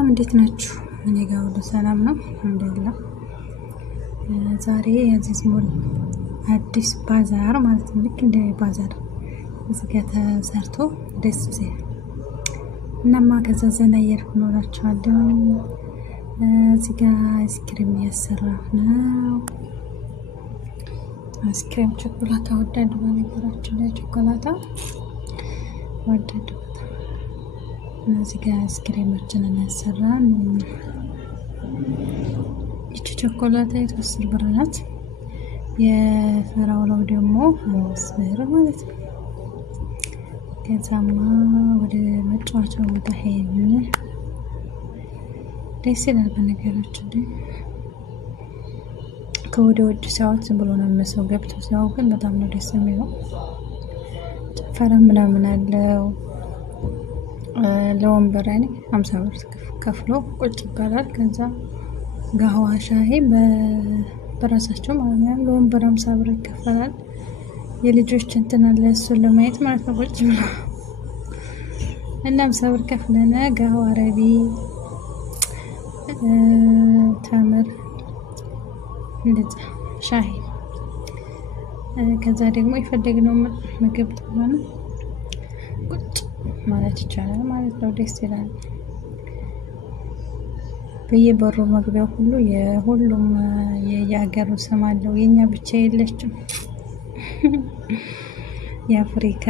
እንዴት ናችሁ? እኔ ጋር ሁሉ ሰላም ነው አልሐምዱሊላህ። ዛሬ የዚህ ሞል አዲስ ባዛር ማለት ነው። ልክ እንደ ባዛር እዚህ ጋር ተሰርቶ ደስ ሲል እናማ ከዛ ዘና እያልኩ እኖራቸዋለሁ። እዚህ ጋር አይስክሪም እያሰራ ነው። አይስክሪም ቾኮላታ ወዳድ በነገራችን ላይ ቾኮላታ ወዳድ እዚህ ጋር አይስክሪሞችን እናሰራን። ይቺ ቾኮላታ የተወሰነ ብር ናት። የፈራውለው ደግሞ 5 ብር ማለት ነው። ከዛማ ወደ መጫወቻው ቦታ ሄድን። ደስ ይላል በነገራችን ላይ ከወደ ውጭ ሲያዩት ዝም ብሎ ነው የሚመስለው። ገብቶ ሲያዩ ግን በጣም ነው ደስ የሚለው። ጭፈራ ምናምን አለው። ለወንበር 50 ብር ከፍሎ ቁጭ ይባላል። ከዛ ጋህዋ ሻሂ በራሳቸው ማለት ነው። ለወንበር 50 ብር ይከፈላል። የልጆች እንትን አለ እሱን ለማየት ማለት ነው። ቁጭ ብሎ እና 50 ብር ከፍለነ ጋህዋ አረቢ ተምር እንደዛ ሻሂ ከዛ ደግሞ የፈለግነው ምግብ ተባለ ቁጭ ማለት ይቻላል ማለት ነው። ደስ ይላል። በየበሩ መግቢያው ሁሉ የሁሉም የሀገሩ ስም አለው። የኛ ብቻ የለችም። የአፍሪካ